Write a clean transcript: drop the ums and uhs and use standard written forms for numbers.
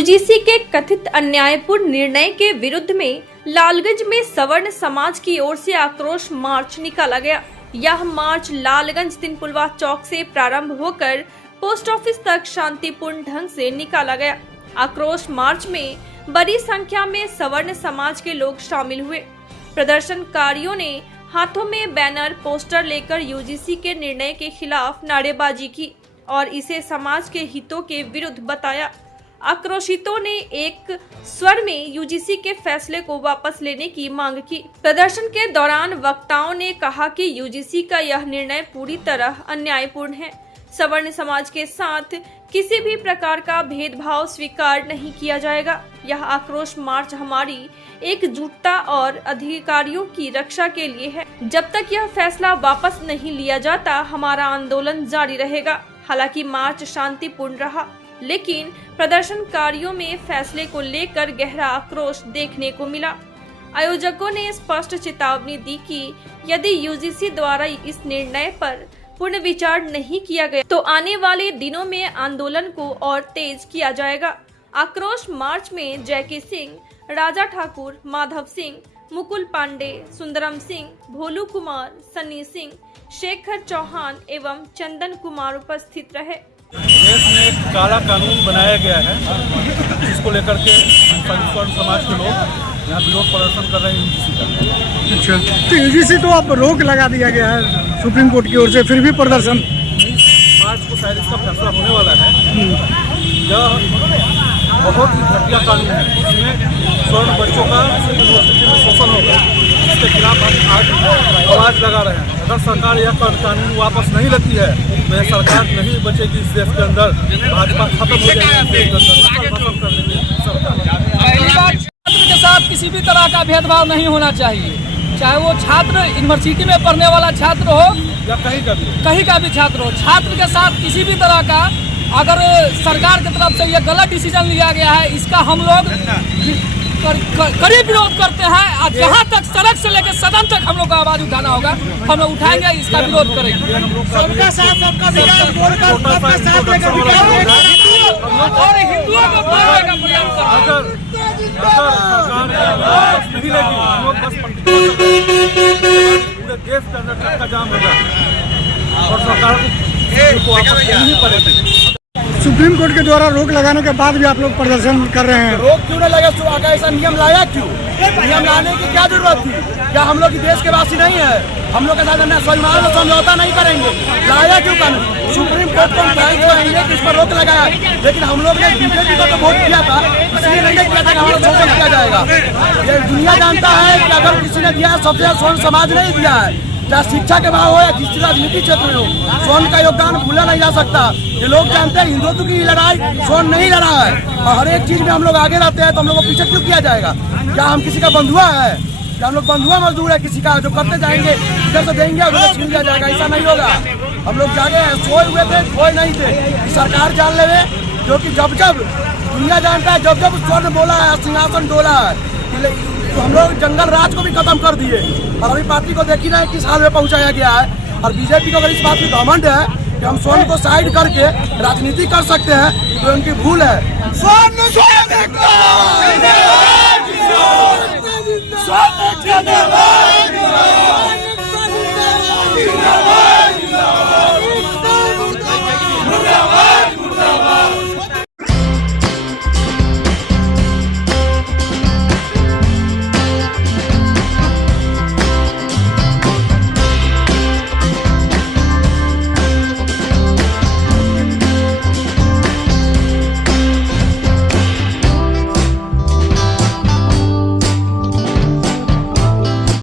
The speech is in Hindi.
यूजीसी के कथित अन्यायपूर्ण निर्णय के विरुद्ध में लालगंज में सवर्ण समाज की ओर से आक्रोश मार्च निकाला गया। यह मार्च लालगंज तिनपुलवा चौक से प्रारंभ होकर पोस्ट ऑफिस तक शांतिपूर्ण ढंग से निकाला गया। आक्रोश मार्च में बड़ी संख्या में सवर्ण समाज के लोग शामिल हुए। प्रदर्शनकारियों ने हाथों में बैनर पोस्टर लेकर यूजीसी के निर्णय के खिलाफ नारेबाजी की और इसे समाज के हितों के विरुद्ध बताया। आक्रोशितों ने एक स्वर में यूजीसी के फैसले को वापस लेने की मांग की। प्रदर्शन के दौरान वक्ताओं ने कहा कि यूजीसी का यह निर्णय पूरी तरह अन्यायपूर्ण है। सवर्ण समाज के साथ किसी भी प्रकार का भेदभाव स्वीकार नहीं किया जाएगा। यह आक्रोश मार्च हमारी एकजुटता और अधिकारियों की रक्षा के लिए है। जब तक यह फैसला वापस नहीं लिया जाता, हमारा आंदोलन जारी रहेगा। हालांकि मार्च शांतिपूर्ण रहा, लेकिन प्रदर्शनकारियों में फैसले को लेकर गहरा आक्रोश देखने को मिला। आयोजकों ने स्पष्ट चेतावनी दी कि यदि यूजीसी द्वारा इस निर्णय पर पुनर्विचार नहीं किया गया तो आने वाले दिनों में आंदोलन को और तेज किया जाएगा। आक्रोश मार्च में जयकी सिंह, राजा ठाकुर, माधव सिंह, मुकुल पांडे, सुंदरम सिंह, भोलू कुमार, सन्नी सिंह, शेखर चौहान एवं चंदन कुमार उपस्थित रहे। देश में एक काला कानून बनाया गया है, जिसको लेकर के सवर्ण समाज के लोग यहाँ विरोध प्रदर्शन कर रहे हैं यूजीसी का। अच्छा, तो यूजीसी तो अब रोक लगा दिया गया है सुप्रीम कोर्ट की ओर से, फिर भी प्रदर्शन मार्च को शायद इसका फैसला होने वाला है। यह बहुत ही घटिया कानून है। इसमें स्वर्ण बच्चों का यूनिवर्सिटी में शोषण होगा, इसके खिलाफ हम आज आवाज लगा रहे हैं। अगर सरकार यह कानून वापस नहीं लेती है तो यह सरकार नहीं बचेगी। इस देश के अंदर भाजपा खत्म हो जाएगी। छात्र के साथ किसी भी तरह का भेदभाव नहीं होना चाहिए, चाहे वो छात्र यूनिवर्सिटी में पढ़ने वाला छात्र हो या कहीं का भी छात्र हो। छात्र के साथ किसी भी तरह का अगर सरकार की तरफ से ये गलत डिसीजन लिया गया है, इसका हम लोग कड़ी विरोध करते हैं। और जहाँ तक सड़क से लेकर सदन तक हम लोग को आवाज उठाना होगा, हम लोग उठाएंगे, इसका विरोध करेंगे। सबका साथ सबका विकास बोलकर सबका साथ लेकर विकास और हिंदुओं को बोलने का प्रयास करेंगे। पूरे देश के अंदर चक्का जाम होगा और सरकार को वापस नहीं पड़ेगी। सुप्रीम कोर्ट के द्वारा रोक लगाने के बाद भी आप लोग प्रदर्शन कर रहे हैं। रोक क्यों नहीं लगा? तो ऐसा नियम लाया क्यों? नियम लाने की क्या जरूरत थी? क्या हम लोग देश के वासी नहीं है? हम लोग के साथ स्वाभिमान में समझौता नहीं करेंगे? लाया क्यों कानून? सुप्रीम कोर्ट को कहेंगे कि इस पर रोक लगाया, लेकिन हम लोग ने बीजेपी को तो वोट किया था, इसलिए नहीं किया था कि हमारा शोषण किया जाएगा। ये दुनिया जानता है कि अगर किसी ने दिया है, सबसे स्वर्ण समाज नहीं दिया है। चाहे शिक्षा के भाव हो या किसी राजनीतिक क्षेत्र में हो, स्वर्ण का योगदान भूला नहीं जा सकता। ये लोग जानते हैं हिंदुत्व की लड़ाई स्वर्ण नहीं लड़ा है, और हर एक चीज में हम लोग आगे रहते हैं, तो हम लोग को पीछे क्यों किया जाएगा? क्या हम किसी का बंधुआ है? क्या हम लोग बंधुआ मजदूर है किसी का? जो करते जाएंगे इधर से देंगे उधर छीन लिया जाएगा, ऐसा नहीं होगा। हम लोग जागे हैं, सोए हुए थे, सोए नहीं थे। सरकार जान ले जो कि जब जब दुनिया जानता है, जब जब स्वर्ण बोला है, सिंहासन डोला है, तो हम लोग जंगल राज को भी खत्म कर दिए। और अभी पार्टी को देखी ना किस हाल में पहुंचाया गया है। और बीजेपी को अगर इस बात की घमंड है कि हम स्वर्ण को साइड करके राजनीति कर सकते हैं, तो उनकी भूल है। स्वर्ण